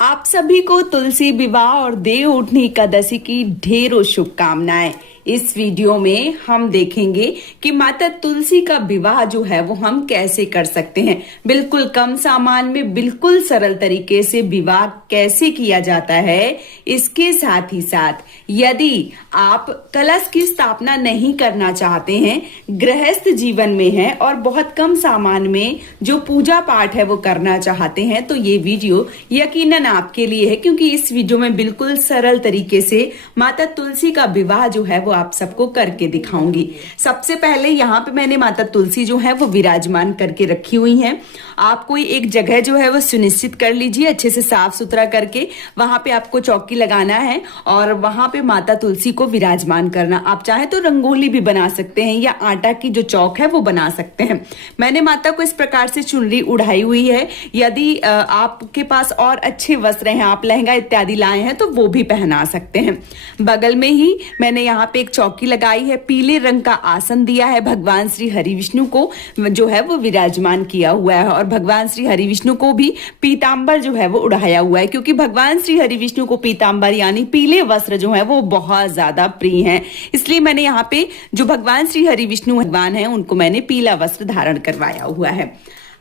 आप सभी को तुलसी विवाह और देव उठनी एकादशी की ढेरों शुभकामनाएं। इस वीडियो में हम देखेंगे कि माता तुलसी का विवाह जो है वो हम कैसे कर सकते हैं। बिल्कुल कम सामान में बिल्कुल सरल तरीके से विवाह कैसे किया जाता है। इसके साथ ही साथ यदि आप कलश की स्थापना नहीं करना चाहते हैं, गृहस्थ जीवन में हैं और बहुत कम सामान में जो पूजा पाठ है वो करना चाहते हैं, तो ये वीडियो यकीनन आपके लिए है, क्योंकि इस वीडियो में बिल्कुल सरल तरीके से माता तुलसी का विवाह जो है वो आप सबको करके दिखाऊंगी। सबसे पहले यहाँ पे मैंने माता तुलसी जो है वो विराजमान करके रखी हुई हैं। आप कोई एक जगह जो है वो सुनिश्चित कर लीजिए, अच्छे से साफ सुथरा करके वहां पे आपको चौकी लगाना है और वहां पे माता तुलसी को विराजमान करना। आप चाहे तो रंगोली भी बना सकते हैं या आटा की जो चौक है वो बना सकते हैं। मैंने माता को इस प्रकार से चुनरी उड़ाई हुई है। यदि आपके पास और अच्छे वस्त्र हैं, आप लहंगा इत्यादि लाए हैं, तो वो भी पहना सकते हैं। बगल में ही मैंने यहाँ पे एक चौकी लगाई है, पीले रंग का आसन दिया है, भगवान श्री हरि विष्णु को जो है वो विराजमान किया हुआ है और भगवान श्री हरि विष्णु को भी पीतांबर जो है वो उड़ाया हुआ है, क्योंकि भगवान श्री हरि विष्णु को पीतांबर यानी पीले वस्त्र जो है वो बहुत ज्यादा प्रिय हैं। इसलिए मैंने यहाँ पे जो भगवान श्री हरि विष्णु भगवान हैं उनको मैंने पीला वस्त्र धारण करवाया हुआ है।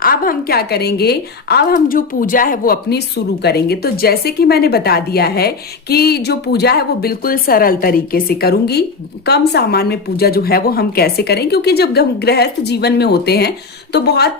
अब हम क्या करेंगे, अब हम जो पूजा है वो अपनी शुरू करेंगे। तो जैसे कि मैंने बता दिया है कि जो पूजा है वो बिल्कुल सरल तरीके से करूंगी। कम सामान में पूजा जो है वो हम कैसे करें, क्योंकि जब हम गृहस्थ जीवन में होते हैं तो बहुत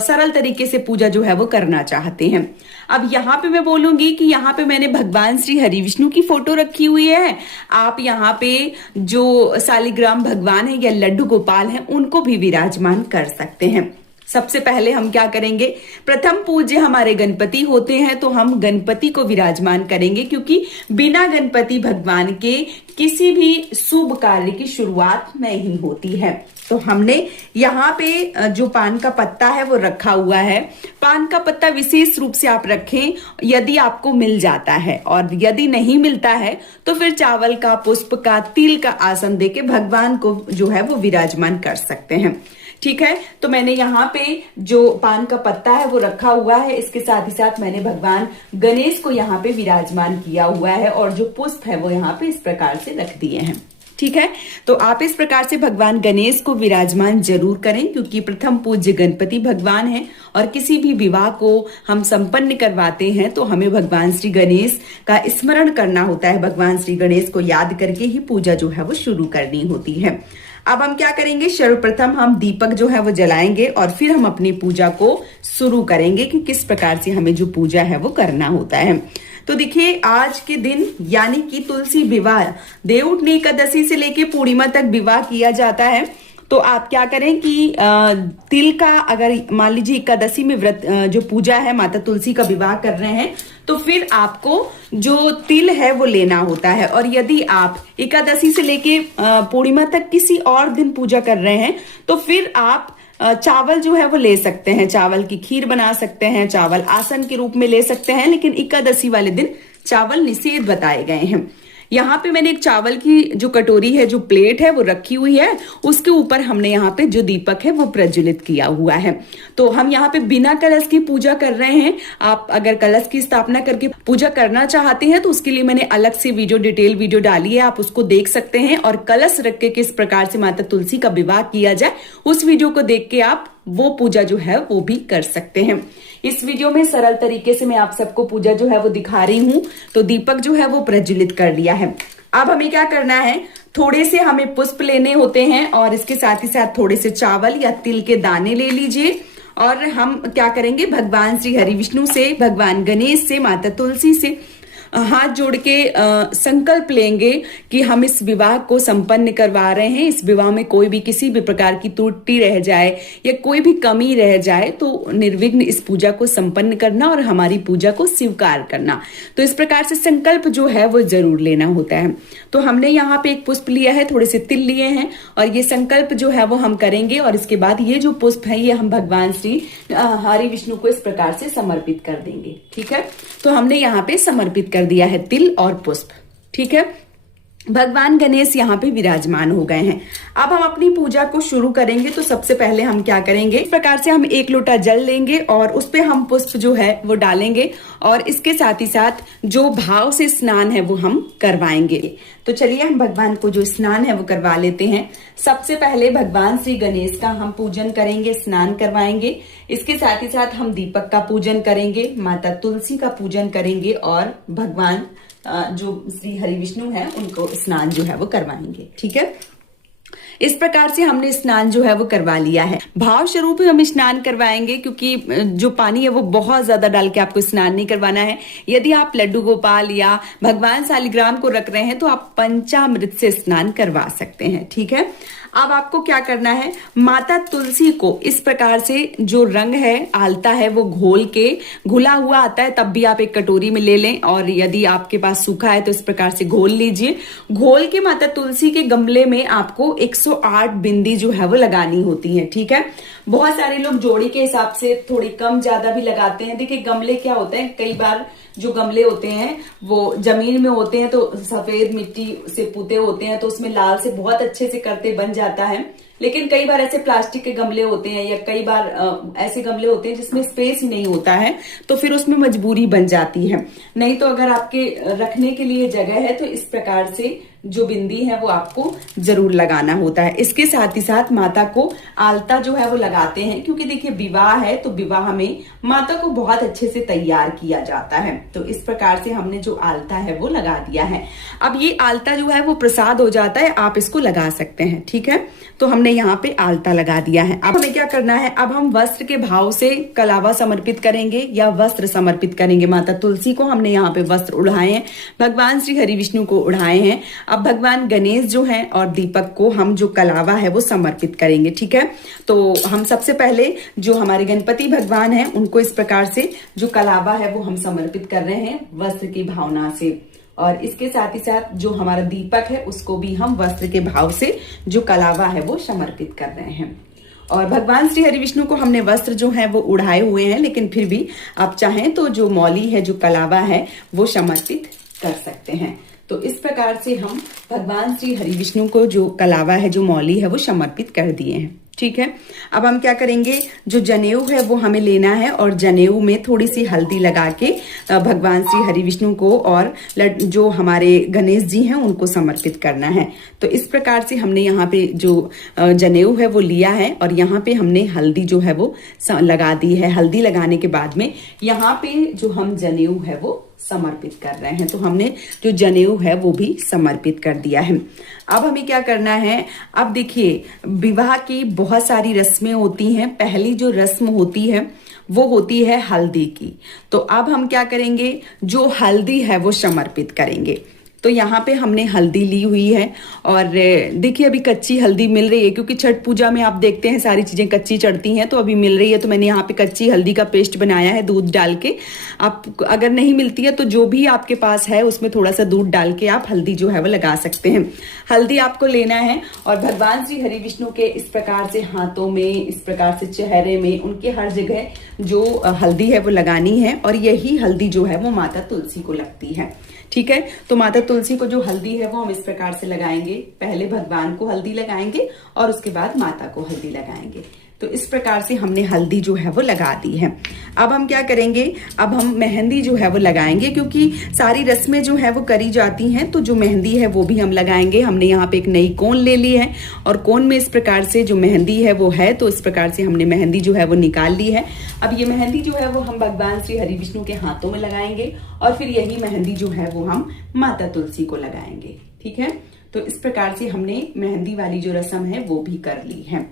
सरल तरीके से पूजा जो है वो करना चाहते हैं। अब यहाँ पे मैं बोलूंगी कि यहाँ पे मैंने भगवान श्री हरि विष्णु की फोटो रखी हुई है। आप यहाँ पे जो शालिग्राम भगवान है या लड्डू गोपाल है उनको भी विराजमान कर सकते हैं। सबसे पहले हम क्या करेंगे, प्रथम पूज्य हमारे गणपति होते हैं तो हम गणपति को विराजमान करेंगे, क्योंकि बिना गणपति भगवान के किसी भी शुभ कार्य की शुरुआत नहीं होती है। तो हमने यहाँ पे जो पान का पत्ता है वो रखा हुआ है। पान का पत्ता विशेष रूप से आप रखें यदि आपको मिल जाता है, और यदि नहीं मिलता है तो फिर चावल का, पुष्प का, तिल का आसन देके भगवान को जो है वो विराजमान कर सकते हैं। ठीक है, तो मैंने यहाँ पे जो पान का पत्ता है वो रखा हुआ है। इसके साथ ही साथ मैंने भगवान गणेश को यहाँ पे विराजमान किया हुआ है और जो पुष्प है वो यहाँ पे इस प्रकार से रख दिए हैं। ठीक है, तो आप इस प्रकार से भगवान गणेश को विराजमान जरूर करें, क्योंकि प्रथम पूज्य गणपति भगवान हैं और किसी भी विवाह को हम संपन्न करवाते हैं तो हमें भगवान श्री गणेश का स्मरण करना होता है। भगवान श्री गणेश को याद करके ही पूजा जो है वो शुरू करनी होती है। अब हम क्या करेंगे, सर्वप्रथम हम दीपक जो है वो जलाएंगे और फिर हम अपनी पूजा को शुरू करेंगे कि किस प्रकार से हमें जो पूजा है वो करना होता है। तो देखिए, आज के दिन यानी कि तुलसी विवाह, देव उठनी एकादशी से लेके पूर्णिमा तक विवाह किया जाता है। तो आप क्या करें कि तिल का, अगर मान लीजिए एकादशी में व्रत जो पूजा है माता तुलसी का विवाह कर रहे हैं तो फिर आपको जो तिल है वो लेना होता है। और यदि आप एकादशी से लेके पूर्णिमा तक किसी और दिन पूजा कर रहे हैं तो फिर आप चावल जो है वो ले सकते हैं, चावल की खीर बना सकते हैं, चावल आसन के रूप में ले सकते हैं, लेकिन एकादशी वाले दिन चावल निषेध बताए गए हैं। यहाँ पे मैंने एक चावल की जो कटोरी है, जो प्लेट है वो रखी हुई है, उसके ऊपर हमने यहाँ पे जो दीपक है वो प्रज्वलित किया हुआ है। तो हम यहाँ पे बिना कलश की पूजा कर रहे हैं। आप अगर कलश की स्थापना करके पूजा करना चाहते हैं तो उसके लिए मैंने अलग से डिटेल वीडियो डाली है, आप उसको देख सकते हैं। और कलश रख के किस प्रकार से माता तुलसी का विवाह किया जाए उस वीडियो को देख के आप वो पूजा जो है वो भी कर सकते हैं। इस वीडियो में सरल तरीके से मैं आप सबको पूजा जो है वो दिखा रही हूं। तो दीपक जो है वो प्रज्वलित कर लिया है। अब हमें क्या करना है, थोड़े से हमें पुष्प लेने होते हैं और इसके साथ ही साथ थोड़े से चावल या तिल के दाने ले लीजिए। और हम क्या करेंगे, भगवान श्री हरि विष्णु से, भगवान गणेश से, माता तुलसी से हाथ जोड़ के संकल्प लेंगे कि हम इस विवाह को संपन्न करवा रहे हैं। इस विवाह में कोई भी किसी भी प्रकार की त्रुटि रह जाए या कोई भी कमी रह जाए तो निर्विघ्न इस पूजा को संपन्न करना और हमारी पूजा को स्वीकार करना। तो इस प्रकार से संकल्प जो है वो जरूर लेना होता है। तो हमने यहाँ पे एक पुष्प लिया है, थोड़े से तिल लिए हैं और ये संकल्प जो है वो हम करेंगे। और इसके बाद ये जो पुष्प है ये हम भगवान श्री हरि विष्णु को इस प्रकार से समर्पित कर देंगे। ठीक है, तो हमने यहाँ पे समर्पित कर दिया है तिल और पुष्प। ठीक है, भगवान गणेश यहाँ पे विराजमान हो गए हैं। अब हम अपनी पूजा को शुरू करेंगे। तो सबसे पहले हम क्या करेंगे, इस प्रकार से हम 1 लोटा जल लेंगे और उस पे हम पुष्प जो है वो डालेंगे और इसके साथ ही साथ जो भाव से स्नान है वो हम करवाएंगे। तो चलिए हम भगवान को जो स्नान है वो करवा लेते हैं। सबसे पहले भगवान श्री गणेश का हम पूजन करेंगे, स्नान करवाएंगे। इसके साथ ही साथ हम दीपक का पूजन करेंगे, माता तुलसी का पूजन करेंगे और भगवान जो श्री हरि विष्णु है उनको स्नान जो है वो करवाएंगे। ठीक है, इस प्रकार से हमने स्नान जो है वो करवा लिया है। भाव स्वरूप हम स्नान करवाएंगे क्योंकि जो पानी है वो बहुत ज्यादा डाल के आपको स्नान नहीं करवाना है। यदि आप लड्डू गोपाल या भगवान शालिग्राम को रख रहे हैं तो आप पंचामृत से स्नान करवा सकते हैं। ठीक है, अब आपको क्या करना है, माता तुलसी को इस प्रकार से जो रंग है आलता है वो घोल के, घुला हुआ आता है तब भी आप एक कटोरी में ले लें और यदि आपके पास सूखा है तो इस प्रकार से घोल लीजिए। घोल के माता तुलसी के गमले में आपको 108 बिंदी जो है वो लगानी होती है। ठीक है, बहुत सारे लोग जोड़ी के हिसाब से थोड़ी कम ज्यादा भी लगाते हैं। देखिए गमले क्या होते हैं, कई बार जो गमले होते हैं वो जमीन में होते हैं तो सफेद मिट्टी से पुते होते हैं तो उसमें लाल से बहुत अच्छे से करते बन जाता है। लेकिन कई बार ऐसे प्लास्टिक के गमले होते हैं या कई बार ऐसे गमले होते हैं जिसमें स्पेस ही नहीं होता है तो फिर उसमें मजबूरी बन जाती है। नहीं तो अगर आपके रखने के लिए जगह है तो इस प्रकार से जो बिंदी है वो आपको जरूर लगाना होता है। इसके साथ ही साथ माता को आलता जो है वो लगाते हैं क्योंकि देखिए विवाह है तो विवाह में माता को बहुत अच्छे से तैयार किया जाता है। तो इस प्रकार से हमने जो आलता है वो लगा दिया है। अब ये आलता जो है वो प्रसाद हो जाता है, आप इसको लगा सकते हैं। ठीक है, तो हमने यहाँ पे आलता लगा दिया है। अब हमें क्या करना है, अब हम वस्त्र के भाव से कलावा समर्पित करेंगे या वस्त्र समर्पित करेंगे। माता तुलसी को हमने यहाँ पे वस्त्र उड़ाए हैं, भगवान श्री हरि विष्णु को उड़ाए हैं। अब भगवान गणेश जो हैं और दीपक को हम जो कलावा है वो समर्पित करेंगे। ठीक है, तो हम सबसे पहले जो हमारे गणपति भगवान हैं उनको इस प्रकार से जो कलावा है वो हम समर्पित कर रहे हैं वस्त्र की भावना से। और इसके साथ ही साथ जो हमारा दीपक है उसको भी हम वस्त्र के भाव से जो कलावा है वो समर्पित कर रहे हैं। और भगवान श्री हरि विष्णु को हमने वस्त्र जो है वो उड़ाए हुए हैं, लेकिन फिर भी आप चाहें तो जो मौली है, जो कलावा है वो समर्पित कर सकते हैं। तो इस प्रकार से हम भगवान श्री हरि विष्णु को जो कलावा है, जो मौली है वो समर्पित कर दिए हैं। ठीक है, अब हम क्या करेंगे, जो जनेऊ है वो हमें लेना है और जनेऊ में थोड़ी सी हल्दी लगा के भगवान श्री हरि विष्णु को और जो हमारे गणेश जी हैं उनको समर्पित करना है। तो इस प्रकार से हमने यहाँ पे जो जनेऊ है वो लिया है और यहाँ पे हमने हल्दी जो है वो लगा दी है। हल्दी लगाने के बाद में यहाँ पे जो हम जनेऊ है वो समर्पित कर रहे हैं। तो हमने जो जनेऊ है वो भी समर्पित कर दिया है। अब हमें क्या करना है, अब देखिए विवाह की बहुत सारी रस्में होती हैं। पहली जो रस्म होती है वो होती है हल्दी की। तो अब हम क्या करेंगे, जो हल्दी है वो समर्पित करेंगे। तो यहाँ पे हमने हल्दी ली हुई है और देखिए अभी कच्ची हल्दी मिल रही है क्योंकि छठ पूजा में आप देखते हैं सारी चीजें कच्ची चढ़ती हैं, तो अभी मिल रही है। तो मैंने यहाँ पे कच्ची हल्दी का पेस्ट बनाया है दूध डाल के। आप अगर नहीं मिलती है तो जो भी आपके पास है उसमें थोड़ा सा दूध डाल के आप हल्दी जो है वो लगा सकते हैं। हल्दी आपको लेना है और भगवान श्री हरि विष्णु के इस प्रकार से हाथों में, इस प्रकार से चेहरे में, उनके हर जगह जो हल्दी है वो लगानी है और यही हल्दी जो है वो माता तुलसी को लगती है। ठीक है, तो माता तुलसी को जो हल्दी है वो हम इस प्रकार से लगाएंगे। पहले भगवान को हल्दी लगाएंगे और उसके बाद माता को हल्दी लगाएंगे। तो इस प्रकार से हमने हल्दी जो है वो लगा दी है। अब हम क्या करेंगे, अब हम मेहंदी जो है वो लगाएंगे क्योंकि सारी रस्में जो है वो करी जाती हैं। तो जो मेहंदी है वो भी हम लगाएंगे। हमने यहाँ पे एक नई कोन ले ली है और कोन में इस प्रकार से जो मेहंदी है वो है, तो इस प्रकार से हमने मेहंदी जो है वो निकाल ली है। अब ये मेहंदी जो है वो हम भगवान श्री हरि विष्णु के हाथों में लगाएंगे और फिर यही मेहंदी जो है वो हम माता तुलसी को लगाएंगे। ठीक है, तो इस प्रकार से हमने मेहंदी वाली जो रस्म है वो भी कर ली है।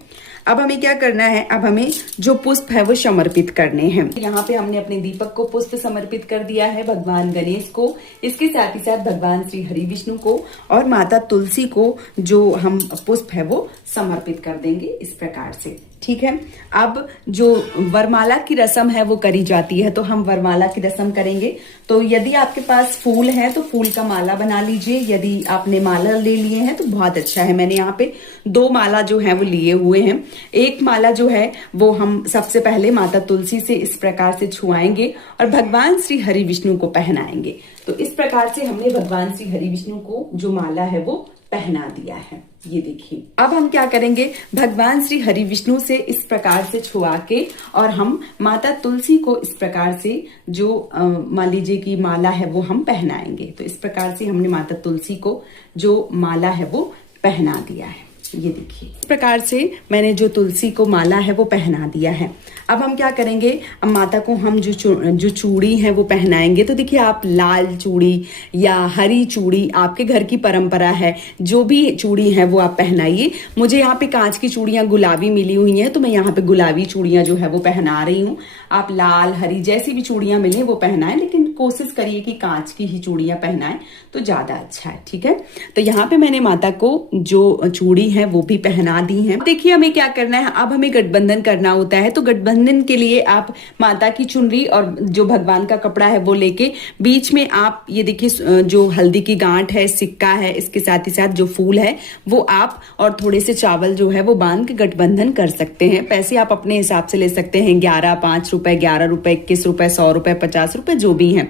अब हमें क्या करना है, अब हमें जो पुष्प है वो समर्पित करने हैं। यहाँ पे हमने अपने दीपक को पुष्प समर्पित कर दिया है, भगवान गणेश को, इसके साथ ही साथ भगवान श्री हरि विष्णु को और माता तुलसी को जो हम पुष्प है वो समर्पित कर देंगे इस प्रकार से। ठीक है। अब जो वरमाला की रस्म है वो करी जाती है, तो हम वरमाला की रस्म करेंगे। तो यदि आपके पास फूल है तो फूल का माला बना लीजिए। यदि आपने माला ले लिए हैं तो बहुत अच्छा है। मैंने यहाँ पे 2 माला जो है वो लिए हुए हैं। एक माला जो है वो हम सबसे पहले माता तुलसी से इस प्रकार से छुआएंगे और भगवान श्री हरि विष्णु को पहनाएंगे। तो इस प्रकार से हमने भगवान श्री हरि विष्णु को जो माला है वो पहना दिया है। ये देखिए, अब हम क्या करेंगे, भगवान श्री हरि विष्णु से इस प्रकार से छुआ के और हम माता तुलसी को इस प्रकार से जो मान लीजिए कि माला है वो हम पहनाएंगे। तो इस प्रकार से हमने माता तुलसी को जो माला है वो पहना दिया है। ये देखिए, इस प्रकार से मैंने जो तुलसी को माला है वो पहना दिया है। अब हम क्या करेंगे, अब माता को हम जो चूड़ी है वो पहनाएंगे। तो देखिए, आप लाल चूड़ी या हरी चूड़ी, आपके घर की परंपरा है, जो भी चूड़ी है वो आप पहनाइए। मुझे यहाँ पे कांच की चूड़ियां गुलाबी मिली हुई हैं, तो मैं यहाँ पे गुलाबी चूड़ियां जो है वो पहना रही हूँ। आप लाल हरी जैसी भी चूड़ियां मिले वो पहनाएं, लेकिन कोशिश करिए कि कांच की ही चूड़ियां पहनाएं तो ज्यादा अच्छा है। ठीक है, तो यहाँ पे मैंने माता को जो चूड़ी है वो भी पहना दी है। देखिए, हमें क्या करना है, अब हमें गठबंधन करना होता है। तो गठबंधन के लिए आप माता की चुनरी और जो भगवान का कपड़ा है वो लेके बीच में आप ये देखिए जो हल्दी की गांठ है, सिक्का है, इसके साथ ही साथ जो फूल है वो आप और थोड़े से चावल जो है वो बांध के गठबंधन कर सकते हैं। पैसे आप अपने हिसाब से ले सकते हैं, 11, 5 रुपए, 11 रुपए, 21 रुपए, 100 रुपए, 50 रुपए, जो भी है।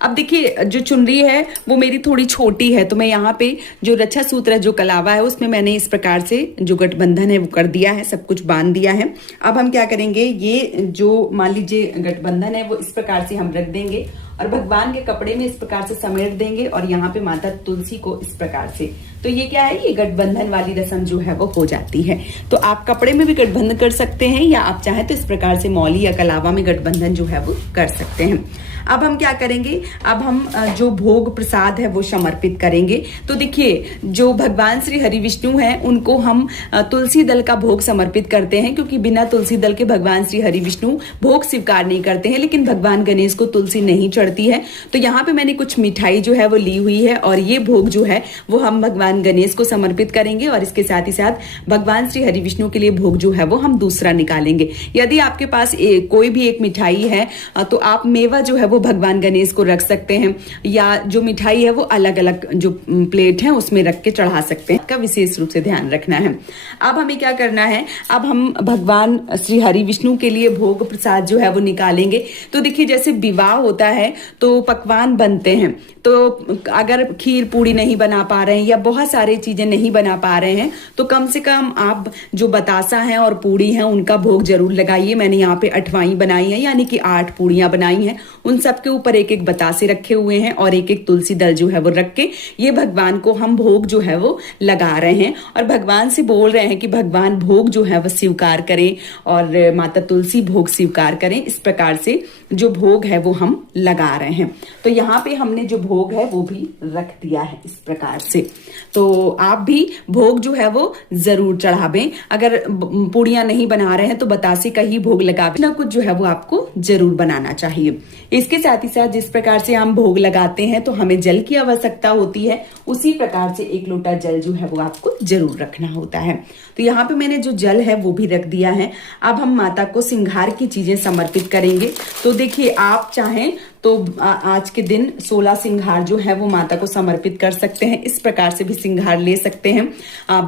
अब देखिए, जो चुनरी है वो मेरी थोड़ी छोटी है, तो मैं यहाँ पे जो रक्षा सूत्र है, जो कलावा है, उसमें मैंने इस प्रकार से जो गठबंधन है वो कर दिया है, सब कुछ बांध दिया है। अब हम क्या करेंगे, ये जो मान लीजिए गठबंधन है वो इस प्रकार से हम रख देंगे और भगवान के कपड़े में इस प्रकार से समेट देंगे और यहाँ पे माता तुलसी को इस प्रकार से। तो ये क्या है, ये गठबंधन वाली रस्म जो है वो हो जाती है। तो आप कपड़े में भी गठबंधन कर सकते हैं या आप चाहें तो इस प्रकार से मौली या कलावा में गठबंधन जो है वो कर सकते हैं। अब हम क्या करेंगे, अब हम जो भोग प्रसाद है वो समर्पित करेंगे। तो देखिए, जो भगवान श्री हरि विष्णु हैं उनको हम तुलसी दल का भोग समर्पित करते हैं, क्योंकि बिना तुलसी दल के भगवान श्री हरि विष्णु भोग स्वीकार नहीं करते हैं। लेकिन भगवान गणेश को तुलसी नहीं चढ़ती है, तो यहाँ पे मैंने कुछ मिठाई जो है वो ली हुई है और ये भोग जो है वो हम भगवान गणेश को समर्पित करेंगे और इसके साथ ही साथ भगवान श्री हरि विष्णु के लिए भोग जो है वो हम दूसरा निकालेंगे। यदि आपके पास कोई भी एक मिठाई है तो आप मेवा जो है वो भगवान गणेश को रख सकते हैं, या जो मिठाई है वो अलग अलग जो प्लेट है उसमें रख के चढ़ा सकते हैं। इसका विशेष रूप से ध्यान रखना है। अब हमें क्या करना है, अब हम भगवान श्री हरि विष्णु के लिए भोग प्रसाद जो है वो निकालेंगे। तो देखिए, जैसे विवाह होता है तो पकवान बनते हैं, तो अगर खीर पूड़ी नहीं बना पा रहे हैं या बहुत सारी चीजें नहीं बना पा रहे हैं तो कम से कम आप जो बतासा है और पूड़ी है उनका भोग जरूर लगाइए। मैंने यहाँ पे 8वाई बनाई है, यानी कि 8 पूड़ियां बनाई हैं। उन सबके ऊपर एक एक बतासे रखे हुए हैं और एक एक तुलसी दल जो है वो रख के ये भगवान को हम भोग जो है वो लगा रहे हैं और भगवान से बोल रहे हैं कि भगवान भोग जो है वो स्वीकार करें और माता तुलसी भोग स्वीकार करें। इस प्रकार से जो भोग है वो हम लगा रहे हैं। तो यहाँ पे हमने जो भोग है वो भी रख दिया है इस प्रकार से। तो आप भी भोग जो है वो जरूर चढ़ावें। अगर पूड़ियां नहीं बना रहे हैं तो बतासे का ही भोग लगावें, ना कुछ जो है वो आपको जरूर बनाना चाहिए। इसके साथ ही साथ जिस प्रकार से हम भोग लगाते हैं तो हमें जल की आवश्यकता होती है, उसी प्रकार से 1 लोटा जल जो है वो आपको जरूर रखना होता है। तो यहाँ पे मैंने जो जल है वो भी रख दिया है। अब हम माता को श्रृंगार की चीजें समर्पित करेंगे। तो देखिए, आप चाहें तो आज के दिन 16 श्रृंगार जो है वो माता को समर्पित कर सकते हैं। इस प्रकार से भी श्रृंगार ले सकते हैं।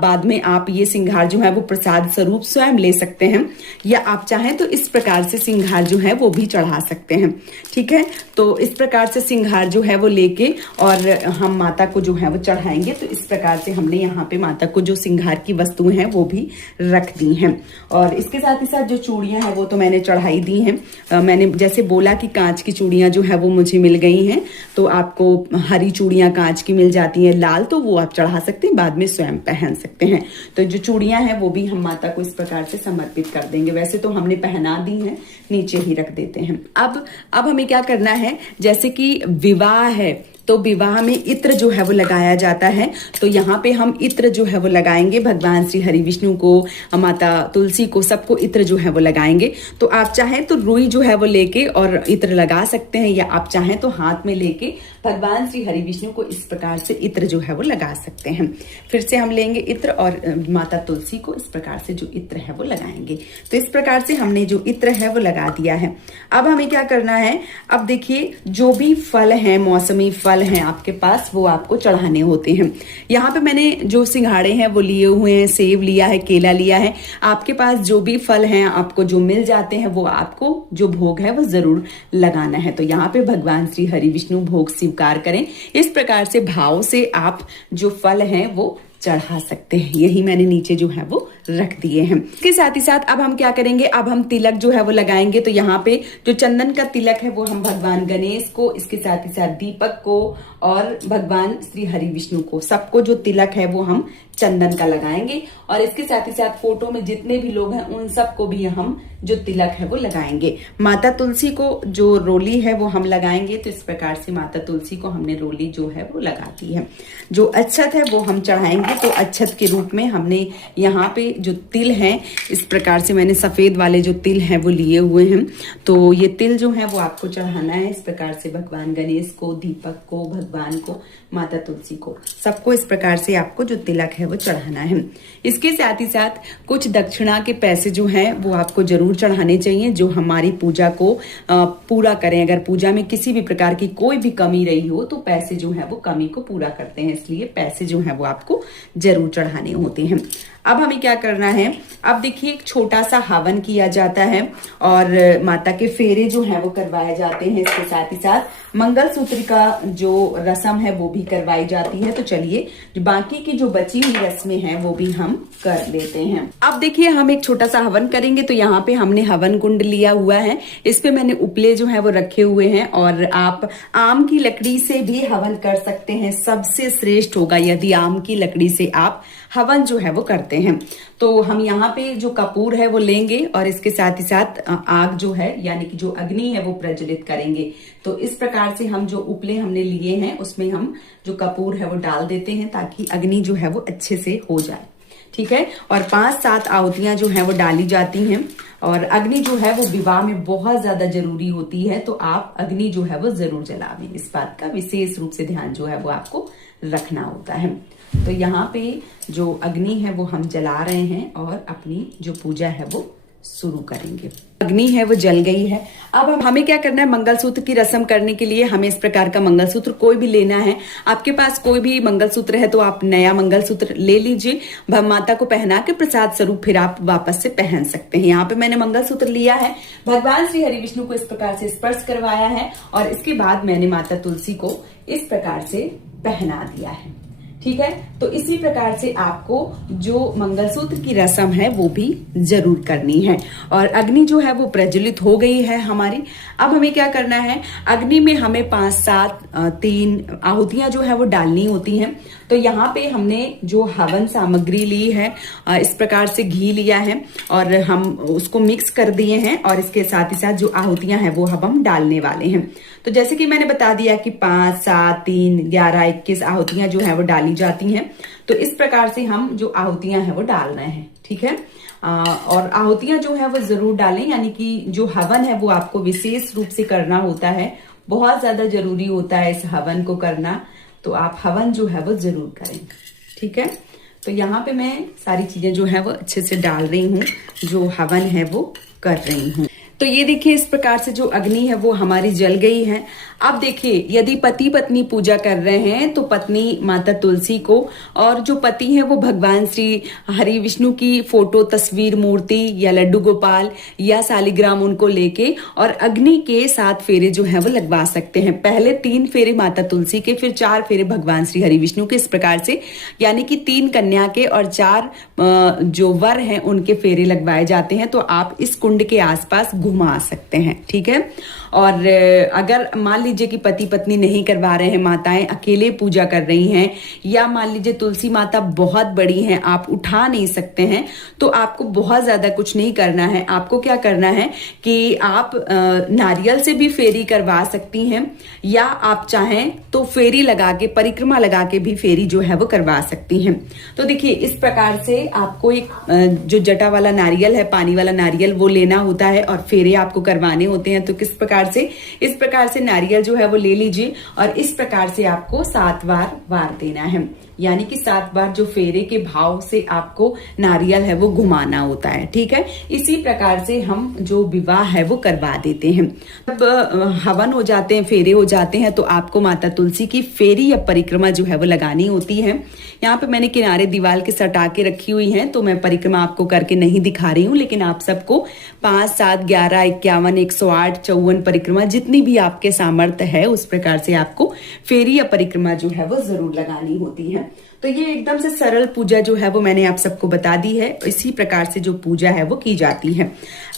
बाद में आप ये श्रृंगार जो है वो प्रसाद स्वरूप स्वयं ले सकते हैं, या आप चाहें तो इस प्रकार से श्रृंगार जो है वो भी चढ़ा सकते हैं। ठीक है, तो इस प्रकार से श्रृंगार जो है वो लेके और हम माता को जो है वो चढ़ाएंगे। तो इस प्रकार से हमने यहाँ पे माता को जो श्रृंगार की वस्तुएं हैं वो भी रख दी हैं। और इसके साथ ही साथ जो चूड़ियां हैं वो तो मैंने चढ़ाई दी हैं। मैंने जैसे बोला कि कांच की चूड़ियां जो है वो मुझे मिल गई हैं, तो आपको हरी चूड़ियां कांच की मिल जाती हैं, लाल तो वो आप चढ़ा सकते हैं, बाद में स्वयं पहन सकते हैं। तो जो चूड़ियां हैं वो भी हम माता को इस प्रकार से समर्पित कर देंगे। वैसे तो हमने पहना दी हैं, नीचे ही रख देते हैं। अब हमें क्या करना है, जैसे कि विवाह है तो विवाह में इत्र जो है वो लगाया जाता है। तो यहाँ पे हम इत्र जो है वो लगाएंगे, भगवान श्री हरि विष्णु को, माता तुलसी को, सबको इत्र जो है वो लगाएंगे। तो आप चाहें तो रुई जो है वो लेके और इत्र लगा सकते हैं, या आप चाहें तो हाथ में लेके भगवान श्री हरि विष्णु को इस प्रकार से इत्र जो है वो लगा सकते हैं। फिर से हम लेंगे इत्र और माता तुलसी को इस प्रकार से जो इत्र है वो लगाएंगे। तो इस प्रकार से हमने जो इत्र है वो लगा दिया है। अब हमें क्या करना है, अब देखिए जो भी फल हैं, मौसमी फल हैं आपके पास, वो आपको चढ़ाने होते हैं। यहाँ पे मैंने जो सिंघाड़े हैं वो लिए हुए हैं, सेब लिया है, केला लिया है। आपके पास जो भी फल हैं, आपको जो मिल जाते हैं, वो आपको जो भोग है वो जरूर लगाना है। तो यहाँ पे भगवान श्री हरि विष्णु भोग स्वीकार करें, इस प्रकार से भाव से आप जो फल हैं वो चढ़ा सकते हैं। यही मैंने नीचे जो है वो रख दिए हैं। इसके साथ ही साथ अब हम क्या करेंगे, अब हम तिलक जो है वो लगाएंगे। तो यहाँ पे जो चंदन का तिलक है वो हम भगवान गणेश को, इसके साथ ही साथ दीपक को और भगवान श्री हरि विष्णु को, सबको जो तिलक है वो हम चंदन का लगाएंगे। और इसके साथ ही साथ फोटो में जितने भी लोग हैं उन सबको भी हम जो तिलक है वो लगाएंगे। माता तुलसी को जो रोली है वो हम लगाएंगे। तो इस प्रकार से माता तुलसी को हमने रोली जो है वो लगा दी है। जो अक्षत है वो हम चढ़ाएंगे। तो अक्षत के रूप में हमने यहाँ पे जो तिल हैं, इस प्रकार से मैंने सफेद वाले जो तिल हैं वो लिए हुए हैं। तो ये तिल जो है वो आपको चढ़ाना है इस प्रकार से भगवान गणेश को, दीपक को, भगवान को, माता तुलसी को, सबको इस प्रकार से आपको जो तिलक है वो चढ़ाना है। इसके साथ ही साथ कुछ दक्षिणा के पैसे जो हैं वो आपको जरूर चढ़ाने चाहिए, जो हमारी पूजा को पूरा करें। अगर पूजा में किसी भी प्रकार की कोई भी कमी रही हो तो पैसे जो है वो कमी को पूरा करते हैं, इसलिए पैसे जो है वो आपको जरूर चढ़ाने होते हैं। अब हमें क्या करना है, अब देखिए एक छोटा सा हवन किया जाता है और माता के फेरे जो है वो करवाए जाते हैं। इसके साथ ही साथ मंगलसूत्र का जो रस्म है वो भी करवाई जाती है। तो चलिए बाकी की जो बची हुई रस्में हैं वो भी हम कर लेते हैं। अब देखिए हम एक छोटा सा हवन करेंगे। तो यहाँ पे हमने हवन कुंड लिया हुआ है, इस पे मैंने उपले जो है वो रखे हुए हैं। और आप आम की लकड़ी से भी हवन कर सकते हैं, सबसे श्रेष्ठ होगा यदि आम की लकड़ी से आप हवन जो है वो करते हैं। तो हम यहाँ पे जो कपूर है वो लेंगे और इसके साथ ही साथ आग जो है यानी कि जो अग्नि है वो प्रज्वलित करेंगे। तो इस प्रकार से हम जो उपले हमने लिए हैं उसमें हम जो कपूर है वो डाल देते हैं ताकि अग्नि जो है वो अच्छे से हो जाए, ठीक है। और 5-7 आहुतियां जो है वो डाली जाती हैं। और अग्नि जो है वो विवाह में बहुत ज्यादा जरूरी होती है, तो आप अग्नि जो है वो जरूर जलावें। इस बात का विशेष रूप से ध्यान जो है वो आपको रखना होता है। तो यहाँ पे जो अग्नि है वो हम जला रहे हैं और अपनी जो पूजा है वो शुरू करेंगे। अग्नि है वो जल गई है। अब हमें क्या करना है, मंगलसूत्र की रस्म करने के लिए हमें इस प्रकार का मंगलसूत्र कोई भी लेना है। आपके पास कोई भी मंगलसूत्र है तो आप नया मंगलसूत्र ले लीजिए, माता को पहना के प्रसाद स्वरूप फिर आप वापस से पहन सकते हैं। यहाँ पे मैंने मंगलसूत्र लिया है, भगवान श्री हरि विष्णु को इस प्रकार से स्पर्श करवाया है और इसके बाद मैंने माता तुलसी को इस प्रकार से पहना दिया है, ठीक है। तो इसी प्रकार से आपको जो मंगलसूत्र की रस्म है वो भी जरूर करनी है। और अग्नि जो है वो प्रज्वलित हो गई है हमारी। अब हमें क्या करना है, अग्नि में हमें 5-7 3 आहुतियां जो है वो डालनी होती हैं। तो यहाँ पे हमने जो हवन सामग्री ली है, इस प्रकार से घी लिया है और हम उसको मिक्स कर दिए हैं और इसके साथ ही साथ जो आहुतियां हैं वो हम डालने वाले हैं। तो जैसे कि मैंने बता दिया कि 5, 7, 3, 11, 21 आहुतियां जो है वो डाली जाती हैं। तो इस प्रकार से हम जो आहुतियां हैं वो डाल रहे हैं, ठीक है। और आहुतियां जो है वो जरूर डालें, यानी कि जो हवन है वो आपको विशेष रूप से करना होता है, बहुत ज्यादा जरूरी होता है इस हवन को करना। तो आप हवन जो है वो जरूर करें, ठीक है। तो यहाँ पे मैं सारी चीजें जो है वो अच्छे से डाल रही हूँ, जो हवन है वो कर रही हूँ। तो ये देखिए इस प्रकार से जो अग्नि है वो हमारी जल गई है। अब देखिए यदि पति पत्नी पूजा कर रहे हैं तो पत्नी माता तुलसी को और जो पति है वो भगवान श्री हरि विष्णु की फोटो, तस्वीर, मूर्ति या लड्डू गोपाल या सालिग्राम उनको लेके और अग्नि के 7 फेरे जो है वो लगवा सकते हैं। पहले 3 फेरे माता तुलसी के, फिर 4 फेरे भगवान श्री हरि विष्णु के, इस प्रकार से यानी कि 3 कन्या के और 4 जो वर हैं उनके फेरे लगवाए जाते हैं। तो आप इस कुंड के आसपास घुमा सकते हैं, ठीक है। और अगर मान लीजिए कि पति पत्नी नहीं करवा रहे हैं, माताएं अकेले पूजा कर रही हैं, या मान लीजिए तुलसी माता बहुत बड़ी हैं, आप उठा नहीं सकते हैं, तो आपको बहुत ज्यादा कुछ नहीं करना है। आपको क्या करना है कि आप नारियल से भी फेरी करवा सकती हैं, या आप चाहें तो फेरी लगा के, परिक्रमा लगा के भी फेरी जो है वो करवा सकती हैं। तो देखिए इस प्रकार से आपको एक जो जटा वाला नारियल है, पानी वाला नारियल, वो लेना होता है और फेरे आपको करवाने होते हैं। तो इस प्रकार से नारियल जो है वो ले लीजिए और इस प्रकार से आपको 7 बार वार देना है, यानी कि 7 बार जो फेरे के भाव से आपको नारियल है वो घुमाना होता है। ठीक है, इसी प्रकार से हम जो विवाह है वो करवा देते हैं। जब हवन हो जाते हैं, फेरे हो जाते हैं, तो आपको माता तुलसी की फेरी या परिक्रमा जो है वो लगानी होती है। यहाँ पे मैंने किनारे दीवार के सटा के रखी हुई है, तो मैं परिक्रमा आपको करके नहीं दिखा रही हूँ, लेकिन आप सबको 5, 7, 11, 51, 108, 54 परिक्रमा जितनी भी आपके सामर्थ्य है उस प्रकार से आपको फेरी या परिक्रमा जो है वो जरूर लगानी होती है। तो ये एकदम से सरल पूजा जो है वो मैंने आप सबको बता दी है। इसी प्रकार से जो पूजा है वो की जाती है।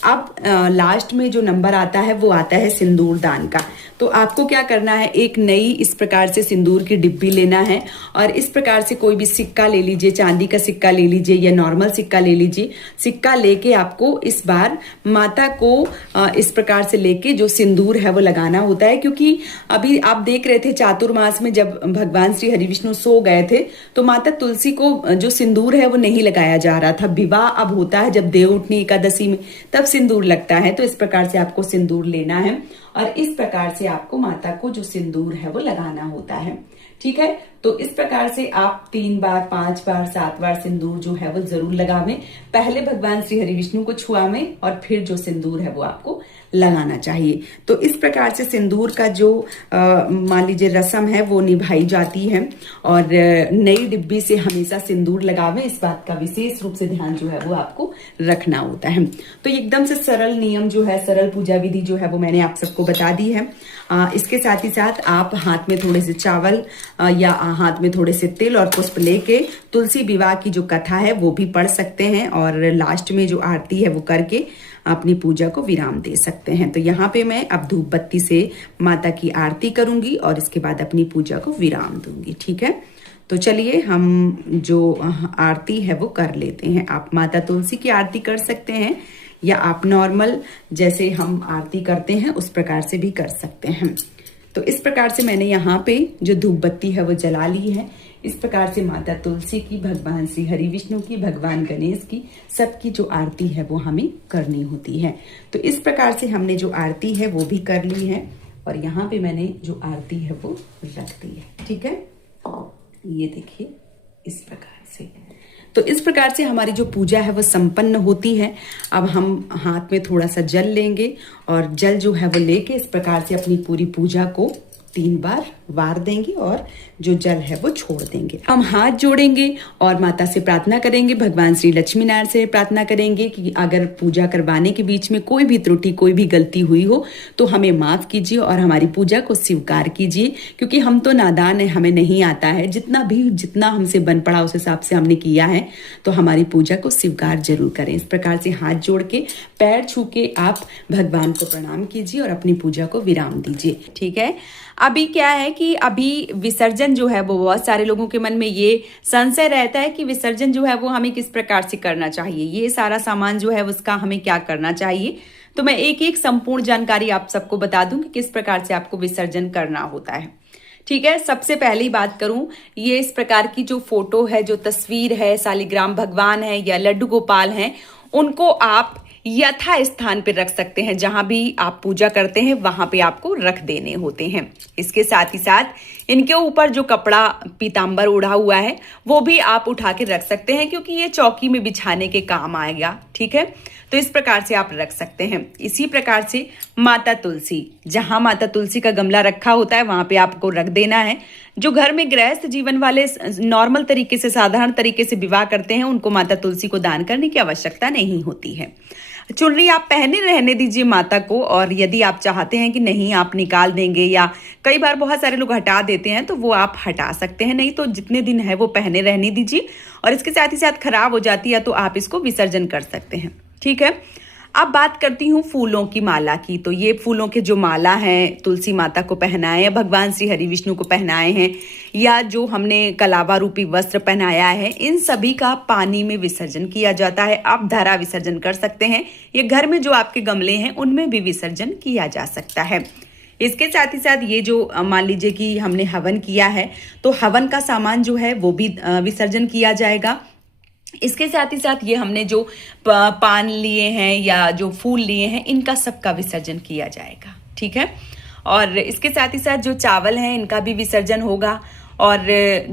अब लास्ट में जो नंबर आता है वो आता है सिंदूर दान का। तो आपको क्या करना है, एक नई इस प्रकार से सिंदूर की डिब्बी लेना है और इस प्रकार से कोई भी सिक्का ले लीजिए, चांदी का सिक्का ले लीजिए या नॉर्मल सिक्का ले लीजिए। सिक्का लेके आपको इस बार माता को इस प्रकार से लेके जो सिंदूर है वो लगाना होता है, क्योंकि अभी आप देख रहे थे चातुर्मास में जब भगवान श्री हरि विष्णु सो गए थे तो माता तुलसी को जो सिंदूर है वो नहीं लगाया जा रहा था। विवाह अब होता है जब देवउठनी एकादशी में, तब सिंदूर लगता है। तो इस प्रकार से आपको सिंदूर लेना है और इस प्रकार से आपको माता को जो सिंदूर है वो लगाना होता है। ठीक है, तो इस प्रकार से आप 3 बार, 5 बार, 7 बार सिंदूर जो है वो जरूर लगावें। पहले भगवान श्री हरि विष्णु को छुआवें और फिर जो सिंदूर है वो आपको लगाना चाहिए। तो इस प्रकार से सिंदूर का जो मान लीजिए रस्म है वो निभाई जाती है और नई डिब्बी से हमेशा सिंदूर लगावें, इस बात का विशेष रूप से ध्यान जो है वो आपको रखना होता है। तो एकदम से सरल नियम जो है, सरल पूजा विधि जो है वो मैंने आप सबको बता दी है। इसके साथ ही साथ आप हाथ में थोड़े से चावल या हाथ में थोड़े से तिल और पुष्प लेके तुलसी विवाह की जो कथा है वो भी पढ़ सकते हैं और लास्ट में जो आरती है वो करके अपनी पूजा को विराम दे सकते हैं। तो यहाँ पे मैं अब धूप बत्ती से माता की आरती करूंगी और इसके बाद अपनी पूजा को विराम दूंगी। ठीक है, तो चलिए हम जो आरती है वो कर लेते हैं। आप माता तुलसी की आरती कर सकते हैं या आप नॉर्मल जैसे हम आरती करते हैं उस प्रकार से भी कर सकते हैं। तो इस प्रकार से मैंने यहाँ पे जो धूप बत्ती है वो जला ली है। इस प्रकार से माता तुलसी की, भगवान श्री हरि विष्णु की, भगवान गणेश की, सबकी जो आरती है वो हमें करनी होती है। तो इस प्रकार से हमने जो आरती है वो भी कर ली है और यहाँ पे मैंने जो आरती है वो रख दी है। ठीक है, ये देखिए इस प्रकार से। तो इस प्रकार से हमारी जो पूजा है वो संपन्न होती है। अब हम हाथ में थोड़ा सा जल लेंगे और जल जो है वो लेके इस प्रकार से अपनी पूरी पूजा को 3 बार वार देंगे और जो जल है वो छोड़ देंगे। हम हाथ जोड़ेंगे और माता से प्रार्थना करेंगे, भगवान श्री लक्ष्मी नारायण से प्रार्थना करेंगे कि अगर पूजा करवाने के बीच में कोई भी त्रुटि, कोई भी गलती हुई हो तो हमें माफ कीजिए और हमारी पूजा को स्वीकार कीजिए, क्योंकि हम तो नादान है, हमें नहीं आता है। जितना हमसे बन पड़ा उस हिसाब से हमने किया है, तो हमारी पूजा को स्वीकार जरूर करें। इस प्रकार से हाथ जोड़ के, पैर छू के आप भगवान को प्रणाम कीजिए और अपनी पूजा को विराम दीजिए। ठीक है, अभी क्या है कि अभी विसर्जन जो है वो बहुत सारे लोगों के मन में ये संशय रहता है कि विसर्जन जो है वो हमें किस प्रकार से करना चाहिए, ये सारा सामान जो है उसका हमें क्या करना चाहिए। तो मैं एक एक संपूर्ण जानकारी आप सबको बता दूं कि किस प्रकार से आपको विसर्जन करना होता है। ठीक है, सबसे पहली बात करूं, ये इस प्रकार की जो फोटो है, जो तस्वीर है, शालिग्राम भगवान है या लड्डू गोपाल हैं, उनको आप यथा स्थान पे रख सकते हैं। जहां भी आप पूजा करते हैं वहां पे आपको रख देने होते हैं। इसके साथ ही साथ इनके ऊपर जो कपड़ा पीतांबर ओढ़ा हुआ है वो भी आप उठा के रख सकते हैं, क्योंकि ये चौकी में बिछाने के काम आएगा। ठीक है, तो इस प्रकार से आप रख सकते हैं। इसी प्रकार से माता तुलसी, जहां माता तुलसी का गमला रखा होता है वहां पे आपको रख देना है। जो घर में गृहस्थ जीवन वाले नॉर्मल तरीके से, साधारण तरीके से विवाह करते हैं, उनको माता तुलसी को दान करने की आवश्यकता नहीं होती है। चुनरी आप पहने रहने दीजिए माता को, और यदि आप चाहते हैं कि नहीं आप निकाल देंगे, या कई बार बहुत सारे लोग हटा देते हैं, तो वो आप हटा सकते हैं। नहीं तो जितने दिन है वो पहने रहने दीजिए, और इसके साथ ही साथ खराब हो जाती है तो आप इसको विसर्जन कर सकते हैं। ठीक है, अब बात करती हूँ फूलों की माला की। तो ये फूलों के जो माला हैं तुलसी माता को पहनाए या भगवान श्री हरि विष्णु को पहनाए हैं या जो हमने कलावा रूपी वस्त्र पहनाया है, इन सभी का पानी में विसर्जन किया जाता है। आप धारा विसर्जन कर सकते हैं या घर में जो आपके गमले हैं उनमें भी विसर्जन किया जा सकता है। इसके साथ ही साथ ये जो मान लीजिए कि हमने हवन किया है तो हवन का सामान जो है वो भी विसर्जन किया जाएगा। इसके साथ ही साथ ये हमने जो पान लिए हैं या जो फूल लिए हैं इनका सबका विसर्जन किया जाएगा, ठीक है। और इसके साथ ही साथ जो चावल हैं इनका भी विसर्जन होगा। और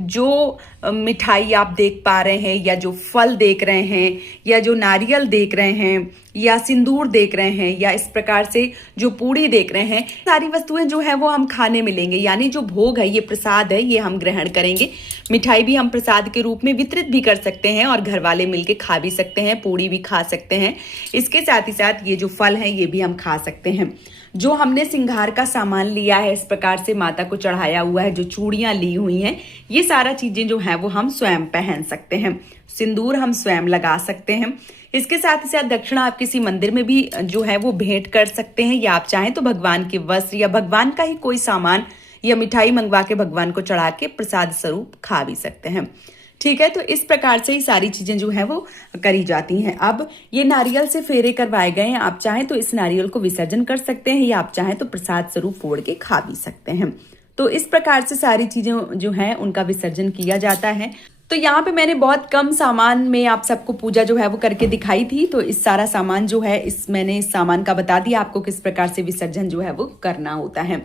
जो मिठाई आप देख पा रहे हैं या जो फल देख रहे हैं या जो नारियल देख रहे हैं या सिंदूर देख रहे हैं या इस प्रकार से जो पूड़ी देख रहे हैं, सारी वस्तुएं जो है वो हम खाने में लेंगे। यानी जो भोग है, ये प्रसाद है, ये हम ग्रहण करेंगे। मिठाई भी हम प्रसाद के रूप में वितरित भी कर सकते हैं और घर वाले मिलके खा भी सकते हैं, पूड़ी भी खा सकते हैं। इसके साथ ही साथ ये जो फल है ये भी हम खा सकते हैं। जो हमने श्रृंगार का सामान लिया है, इस प्रकार से माता को चढ़ाया हुआ है, जो चूड़ियां ली हुई हैं, ये सारा चीजें जो है वो हम स्वयं पहन सकते हैं। सिंदूर हम स्वयं लगा सकते हैं। इसके साथ ही साथ दक्षिणा आप किसी मंदिर में भी जो है वो भेंट कर सकते हैं या आप चाहें तो भगवान के वस्त्र या भगवान का ही कोई सामान या मिठाई मंगवा के भगवान को चढ़ा के प्रसाद स्वरूप खा भी सकते हैं, ठीक है। तो इस प्रकार से ही सारी चीजें जो है वो करी जाती हैं। अब ये नारियल से फेरे करवाए गए हैं, आप चाहें तो इस नारियल को विसर्जन कर सकते हैं या आप चाहें तो प्रसाद स्वरूप फोड़ के खा भी सकते हैं। तो इस प्रकार से सारी चीजें जो हैं उनका विसर्जन किया जाता है। तो यहाँ पे मैंने बहुत कम सामान में आप सबको पूजा जो है वो करके दिखाई थी। तो इस सारा सामान जो है मैंने इस सामान का बता दिया आपको किस प्रकार से विसर्जन जो है वो करना होता है।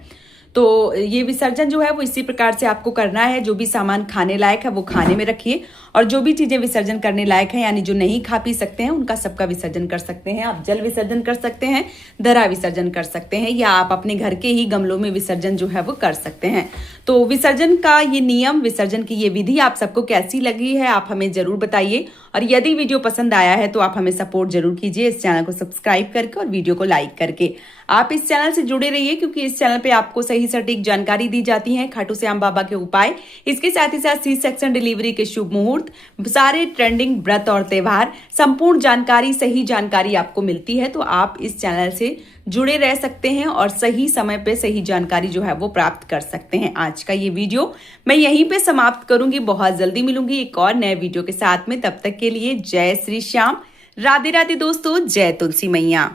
तो ये विसर्जन जो है वो इसी प्रकार से आपको करना है। जो भी सामान खाने लायक है वो खाने में रखिए और जो भी चीजें विसर्जन करने लायक है यानी जो नहीं खा पी सकते हैं उनका सबका विसर्जन कर सकते हैं। आप जल विसर्जन कर सकते हैं, दरा विसर्जन कर सकते हैं या आप अपने घर के ही गमलों में विसर्जन जो है वो कर सकते हैं। तो विसर्जन का ये नियम, विसर्जन की ये विधि आप सबको कैसी लगी है आप हमें जरूर बताइए। और यदि वीडियो पसंद आया है तो आप हमें सपोर्ट जरूर कीजिए इस चैनल को सब्सक्राइब करके और वीडियो को लाइक करके। आप इस चैनल से जुड़े रहिए क्योंकि इस चैनल पे आपको सही सटीक जानकारी दी जाती है खाटू श्याम बाबा के उपाय। इसके साथ ही साथ सी सेक्शन डिलीवरी के शुभ मुहूर्त, सारे ट्रेंडिंग व्रत और त्योहार, संपूर्ण जानकारी, सही जानकारी आपको मिलती है। तो आप इस चैनल से जुड़े रह सकते हैं और सही समय पे सही जानकारी जो है वो प्राप्त कर सकते हैं। आज का ये वीडियो मैं यहीं पे समाप्त करूंगी। बहुत जल्दी मिलूंगी एक और नए वीडियो के साथ में। तब तक के लिए जय श्री श्याम, राधे राधे दोस्तों, जय तुलसी मैया।